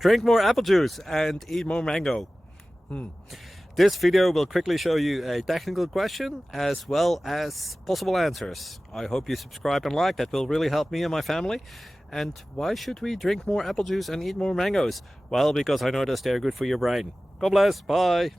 Drink more apple juice and eat more mango. This video will quickly show you a technical question as well as possible answers. I hope you subscribe and like, that will really help me and my family. And why should we drink more apple juice and eat more mangoes? Well, because I noticed they're good for your brain. God bless, bye!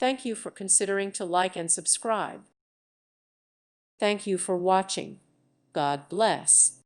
Thank you for considering to like and subscribe. Thank you for watching. God bless.